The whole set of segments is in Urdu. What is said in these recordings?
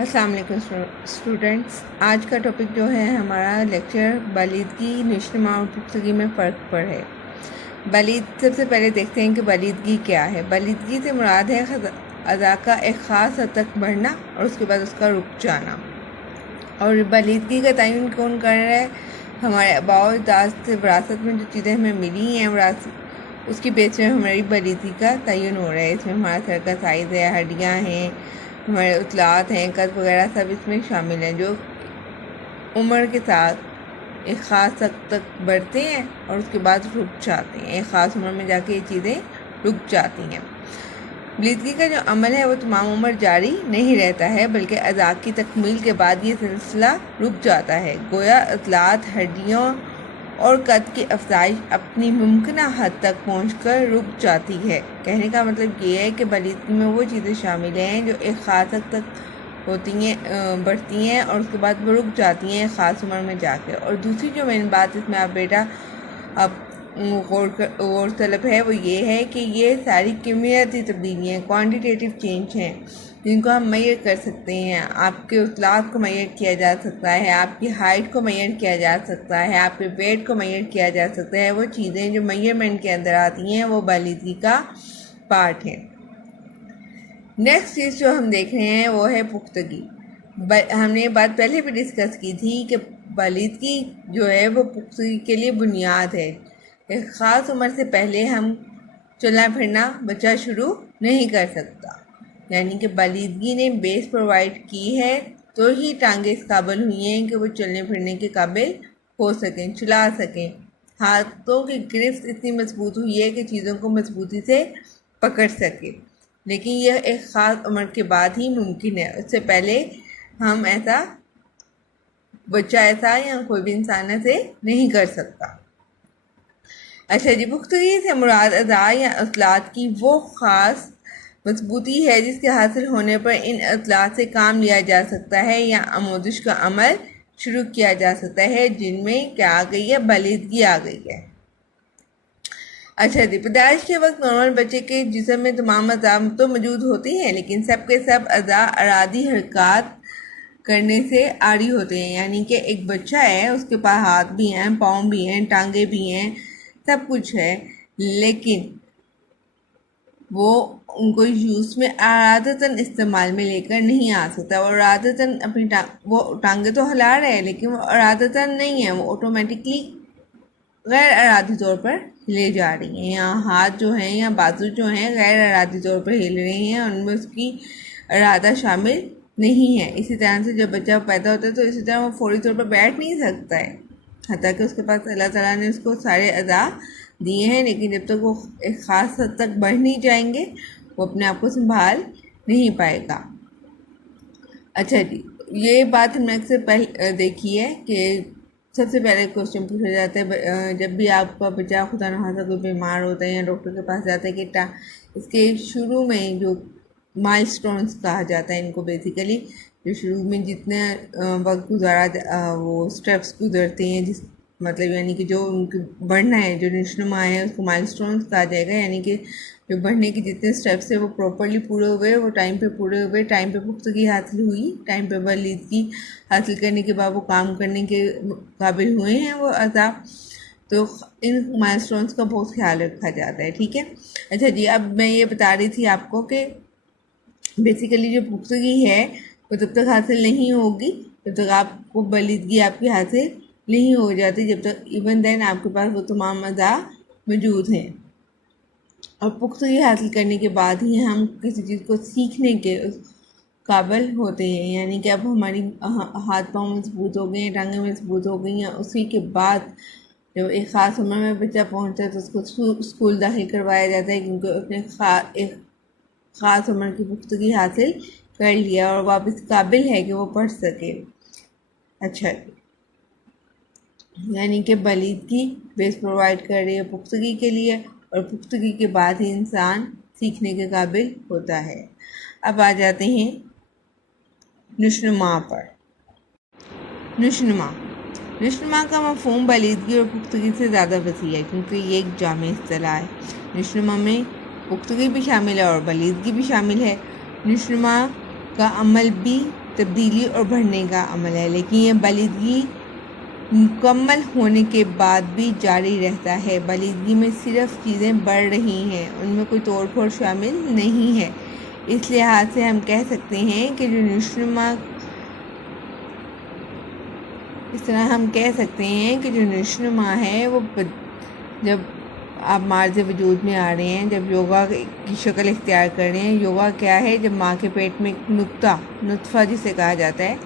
السلام علیکم اسٹوڈنٹس، آج کا ٹاپک جو ہے ہمارا لیکچر بالیدگی، نشوونما اور پختگی میں فرق پر ہے۔ سب سے پہلے دیکھتے ہیں کہ بالیدگی کیا ہے۔ بالیدگی سے مراد ہے ادا کا ایک خاص حد تک بڑھنا اور اس کے بعد اس کا رک جانا۔ اور بالیدگی کا تعین کون کر رہا ہے؟ ہمارے آباء و اجداد سے وراثت میں جو چیزیں ہمیں ملی ہیں اس کی بیس میں ہماری بالیدگی کا تعین ہو رہا ہے۔ اس میں ہمارا سر کا سائز ہے، ہڈیاں ہیں، ہمارے اطلاعات ہیں، قد وغیرہ سب اس میں شامل ہیں، جو عمر کے ساتھ ایک خاص حد تک بڑھتے ہیں اور اس کے بعد رک جاتے ہیں۔ ایک خاص عمر میں جا کے یہ چیزیں رک جاتی ہیں۔ بالیدگی کا جو عمل ہے وہ تمام عمر جاری نہیں رہتا ہے، بلکہ اعضاء کی تکمیل کے بعد یہ سلسلہ رک جاتا ہے۔ گویا اطلاعات، ہڈیوں اور قد کی افزائش اپنی ممکنہ حد تک پہنچ کر رک جاتی ہے۔ کہنے کا مطلب یہ ہے کہ بالیدگی میں وہ چیزیں شامل ہیں جو ایک خاص حد تک بڑھتی ہیں اور اس کے بعد وہ رک جاتی ہیں ایک خاص عمر میں جا کے۔ اور دوسری جو مین بات اس میں آپ غور طلب ہے وہ یہ ہے کہ یہ ساری کمیاتی تبدیلیاں، کوانٹیٹیو چینج ہیں، جن کو ہم میئر کر سکتے ہیں۔ آپ کے اطلاعات کو میئر کیا جا سکتا ہے، آپ کی ہائٹ کو میئر کیا جا سکتا ہے، آپ کے ویٹ کو میئر کیا جا سکتا ہے۔ وہ چیزیں جو میئرمنٹ کے اندر آتی ہیں وہ بالیدگی کا پارٹ ہے۔ نیکسٹ چیز جو ہم دیکھ رہے ہیں وہ ہے پختگی۔ ہم نے یہ بات پہلے بھی ڈسکس کی تھی کہ بالیدگی جو ہے وہ پختگی کے لیے بنیاد ہے۔ ایک خاص عمر سے پہلے ہم چلنا پھرنا بچہ شروع نہیں کر سکتا، یعنی کہ بالیدگی نے بیس پرووائڈ کی ہے تو ہی ٹانگیں اس قابل ہوئی ہیں کہ وہ چلنے پھرنے کے قابل ہو سکیں، چلا سکیں۔ ہاتھوں کی گرفت اتنی مضبوط ہوئی ہے کہ چیزوں کو مضبوطی سے پکڑ سکے، لیکن یہ ایک خاص عمر کے بعد ہی ممکن ہے۔ اس سے پہلے ہم بچہ ایسا یا کوئی بھی انسان ایسے نہیں کر سکتا۔ اچھا جی، پختگی سے مراد اعضاء یا اطلاعات کی وہ خاص مضبوطی ہے جس کے حاصل ہونے پر ان اطلاعات سے کام لیا جا سکتا ہے یا آموزش کا عمل شروع کیا جا سکتا ہے، جن میں کیا آ گئی ہے؟ بالیدگی آ گئی ہے۔ اچھا جی، پیدائش کے وقت نارمل بچے کے جسم میں تمام اعضاء تو موجود ہوتی ہیں، لیکن سب کے سب اعضاء ارادی حرکات کرنے سے عاری ہوتے ہیں۔ یعنی کہ ایک بچہ ہے، اس کے پاس ہاتھ بھی ہیں، پاؤں بھی ہیں، ٹانگیں بھی ہیں، سب کچھ ہے، لیکن وہ ان کو یوز میں ارادتاً استعمال میں لے کر نہیں آ سکتا۔ وہ ارادتاً اپنی ٹانگیں تو ہلا رہے ہیں، لیکن وہ ارادتاً نہیں ہے، وہ آٹومیٹکلی غیر ارادی طور پر ہلے جا رہی ہیں، یا ہاتھ جو ہیں یا بازو جو ہیں غیر ارادی طور پر ہل رہے ہیں، ان میں اس کی ارادہ شامل نہیں ہے۔ اسی طرح سے جب بچہ پیدا ہوتا ہے تو اسی طرح وہ فوری طور پر بیٹھ نہیں سکتا ہے، حتیٰ کہ اس کے پاس اللہ تعالیٰ نے اس کو سارے اعضاء دیے ہیں، لیکن جب تک وہ ایک خاص حد تک بڑھ نہیں جائیں گے وہ اپنے آپ کو سنبھال نہیں پائے گا۔ اچھا جی، یہ بات ہم نے اکثر پہلے دیکھی ہے کہ سب سے پہلے کوشچن پوچھا جاتا ہے جب بھی آپ کا بچہ خدا نخواستہ کوئی بیمار ہوتا ہے یا ڈاکٹر کے پاس جاتا ہے کہ اس کے شروع میں جو مائل سٹونز کہا جاتا ہے ان کو، بیسیکلی جو شروع میں جتنے وقت گزارا وہ سٹیپس گزرتے ہیں، مطلب یعنی کہ جو ان کے بڑھنا ہے، جو نشوونما ہے، اس کو مائل سٹونز کہا جائے گا۔ یعنی کہ جو بڑھنے کے جتنے سٹیپس ہیں وہ پراپرلی پورے ہوئے، وہ ٹائم پہ پورے ہوئے، ٹائم پہ پختگی حاصل ہوئی، ٹائم پہ بالیدگی حاصل کرنے کے بعد وہ کام کرنے کے قابل ہوئے ہیں وہ اعضاء، تو ان مائل سٹونز کا بہت خیال رکھا جاتا ہے، ٹھیک ہے۔ اچھا جی، اب میں یہ بتا رہی تھی آپ کو کہ بیسیکلی جو پختگی ہے وہ تب تک حاصل نہیں ہوگی جب تک آپ کو بالیدگی آپ کی حاصل نہیں ہو جاتی، جب تک ایون دین آپ کے پاس وہ تمام اعضاء موجود ہیں۔ اور پختگی حاصل کرنے کے بعد ہی ہم کسی چیز کو سیکھنے کے قابل ہوتے ہیں، یعنی کہ اب ہماری ہاتھ پاؤں مضبوط ہو گئے ہیں، ٹانگیں مضبوط ہو گئی ہیں، اسی کے بعد جب ایک خاص عمر میں بچہ پہنچتا ہے تو اس کو اسکول داخل کروایا جاتا ہے، کیونکہ اس نے ایک خاص عمر کی پختگی حاصل کر لیا اور وہ اب اس قابل ہے کہ وہ پڑھ سکے۔ اچھا، یعنی کہ بالیدگی بیس پرووائڈ کر رہی ہے پختگی کے لیے، اور پختگی کے بعد ہی انسان سیکھنے کے قابل ہوتا ہے۔ اب آ جاتے ہیں نشوونما پر۔ نشوونما کا مفہوم بالیدگی اور پختگی سے زیادہ وسیع ہے، کیونکہ یہ ایک جامع اصطلاح ہے۔ نشوونما میں پختگی بھی شامل ہے اور بالیدگی بھی شامل ہے۔ نشوونما کا عمل بھی تبدیلی اور بڑھنے کا عمل ہے، لیکن یہ بلیدگی مکمل ہونے کے بعد بھی جاری رہتا ہے۔ بلیدگی میں صرف چیزیں بڑھ رہی ہیں، ان میں کوئی توڑ پھوڑ شامل نہیں ہے۔ اس لحاظ سے ہم کہہ سکتے ہیں کہ جو نشوونما ہے وہ جب آپ مارز وجود میں آ رہے ہیں، جب یوگا کی شکل اختیار کر رہے ہیں۔ یوگا کیا ہے؟ جب ماں کے پیٹ میں ایک نطفہ جسے کہا جاتا ہے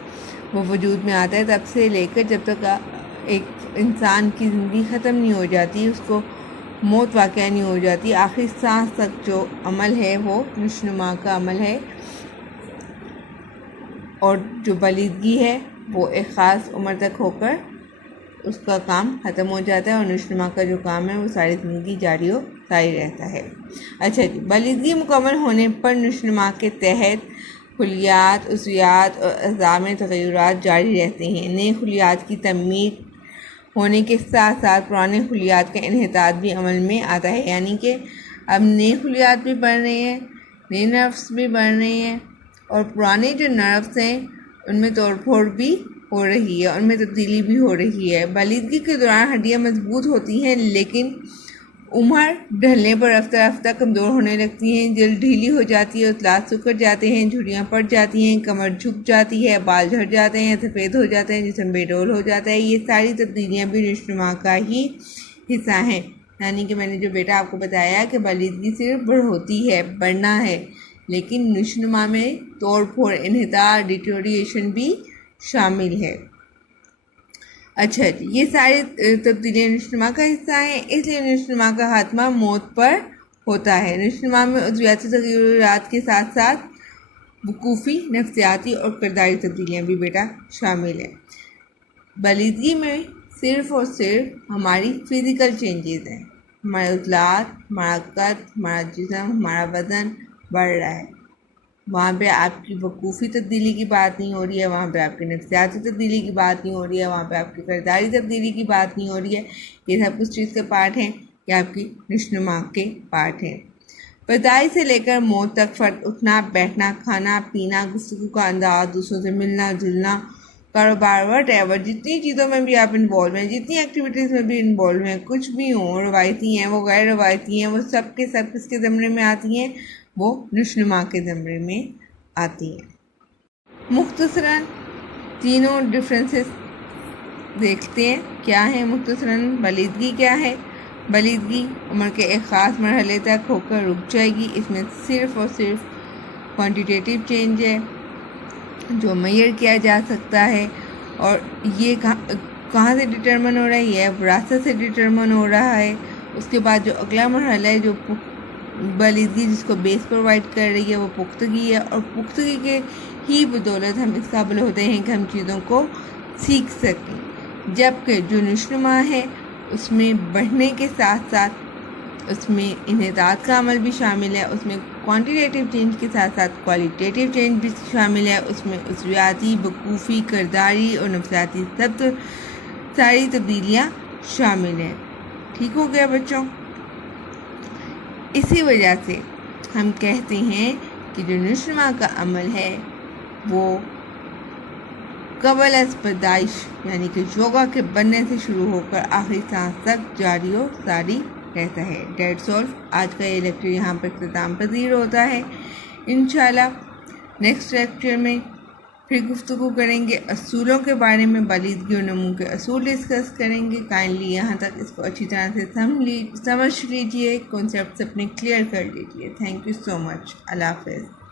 وہ وجود میں آتا ہے، تب سے لے کر جب تک ایک انسان کی زندگی ختم نہیں ہو جاتی، اس کو موت واقع نہیں ہو جاتی، آخری سانس تک جو عمل ہے وہ نشوونما کا عمل ہے۔ اور جو بلیدگی ہے وہ ایک خاص عمر تک ہو کر اس کا کام ختم ہو جاتا ہے، اور نشوونما کا جو کام ہے وہ ساری زندگی جاری و ساری رہتا ہے۔ اچھا جی، بلیدگی مکمل ہونے پر نشوونما کے تحت خلیات، عضویات اور اعضاء میں تغیرات جاری رہتے ہیں۔ نئے خلیات کی تعمیر ہونے کے ساتھ ساتھ پرانے خلیات کا انحطاط بھی عمل میں آتا ہے، یعنی کہ اب نئے خلیات بھی بڑھ رہے ہیں، نئے نروس بھی بڑھ رہے ہیں، اور پرانے جو نروس ہیں ان میں توڑ پھوڑ بھی ہو رہی ہے، ان میں تبدیلی بھی ہو رہی ہے۔ بلیدگی کے دوران ہڈیاں مضبوط ہوتی ہیں، لیکن عمر ڈھلنے پر رفتہ رفتہ کمزور ہونے لگتی ہیں، جلد ڈھیلی ہو جاتی ہے، عضلات سکڑ جاتے ہیں، جھریاں پڑ جاتی ہیں، کمر جھک جاتی ہے، بال جھڑ جاتے ہیں، سفید ہو جاتے ہیں، جسم بے ڈول ہو جاتا ہے۔ یہ ساری تبدیلیاں بھی نشوونما کا ہی حصہ ہیں۔ یعنی کہ میں نے جو بیٹا آپ کو بتایا کہ بلیدگی صرف بڑھوتی ہے، بڑھنا ہے، لیکن نشوونما میں توڑ پھوڑ، انحطاط، ڈیٹیوریشن بھی شامل ہے۔ اچھا جی، یہ ساری تبدیلیاں نشوونما کا حصہ ہیں، اس لیے نشوونما کا خاتمہ موت پر ہوتا ہے۔ نشوونما میں عضویاتی تغیرات کے ساتھ ساتھ وقوفی، نفسیاتی اور کرداری تبدیلیاں بھی بیٹا شامل ہیں۔ بلیدگی میں صرف اور صرف ہماری فزیکل چینجز ہیں، ہمارے عضلات، ہمارا قد، ہمارا جسم، ہمارا وزن بڑھ رہا ہے۔ وہاں پہ آپ کی وقوفی تبدیلی کی بات نہیں ہو رہی ہے، وہاں پہ آپ کی نفسیاتی تبدیلی کی بات نہیں ہو رہی ہے، وہاں پہ آپ کی کرداری تبدیلی کی بات نہیں ہو رہی ہے۔ یہ سب اس چیز کے پارٹ ہیں کہ آپ کی نشوونما کے پارٹ ہیں۔ پیدائش سے لے کر موت تک فرد اٹھنا، بیٹھنا، کھانا پینا، گفتگو کا انداز، دوسروں سے ملنا جلنا، کاروبار، وٹ ایور، جتنی چیزوں میں بھی آپ انوالو ہیں، جتنی ایکٹیویٹیز میں بھی انوالو ہیں، کچھ بھی ہوں، روایتی ہیں وہ غیر روایتی ہیں، وہ سب کے سب کس کے زمرے میں آتی ہیں؟ وہ نشوونما کے زمرے میں آتی ہیں۔ مختصراً تینوں ڈفرینسز دیکھتے ہیں کیا ہیں۔ مختصراً بلیدگی کیا ہے؟ بلیدگی عمر کے ایک خاص مرحلے تک ہو کر رک جائے گی، اس میں صرف اور صرف کوانٹیٹیو چینج ہے جو میئر کیا جا سکتا ہے، اور یہ کہاں سے ڈٹرمن ہو رہا ہے؟ یہ وراثت سے ڈٹرمن ہو رہا ہے۔ اس کے بعد جو اگلا مرحلہ ہے، جو بلیدگی جس کو بیس پرووائڈ کر رہی ہے، وہ پختگی ہے، اور پختگی کے ہی بدولت ہم اس قابل ہوتے ہیں کہ ہم چیزوں کو سیکھ سکیں، جبکہ جو نشوونما ہے اس میں بڑھنے کے ساتھ ساتھ اس میں انحطاط کا عمل بھی شامل ہے، اس میں کوانٹیٹیو چینج کے ساتھ ساتھ کوالیٹیٹیو چینج بھی شامل ہے، اس میں عضویاتی، وقوفی، کرداری اور نفسیاتی ساری تبدیلیاں شامل ہیں۔ ٹھیک ہو گیا بچوں؟ اسی وجہ سے ہم کہتے ہیں کہ جو نشوونما کا عمل ہے وہ قبل از پیدائش یعنی کہ یوگا کے بننے سے شروع ہو کر آخری سانس تک جاری و ساری رہتا ہے۔ دیٹس آل، آج کا یہ لیکچر یہاں پر اختتام پذیر ہوتا ہے۔ انشاءاللہ نیکسٹ لیکچر میں پھر گفتگو کریں گے، اصولوں کے بارے میں بلیدگی اور نمو کے اصول ڈسکس کریں گے۔ کائنڈلی یہاں تک اس کو اچھی طرح سے سمجھ لیجئے، کنسیپٹس اپنے کلیئر کر لیجئے۔ تھینک یو سو مچ۔ اللہ حافظ۔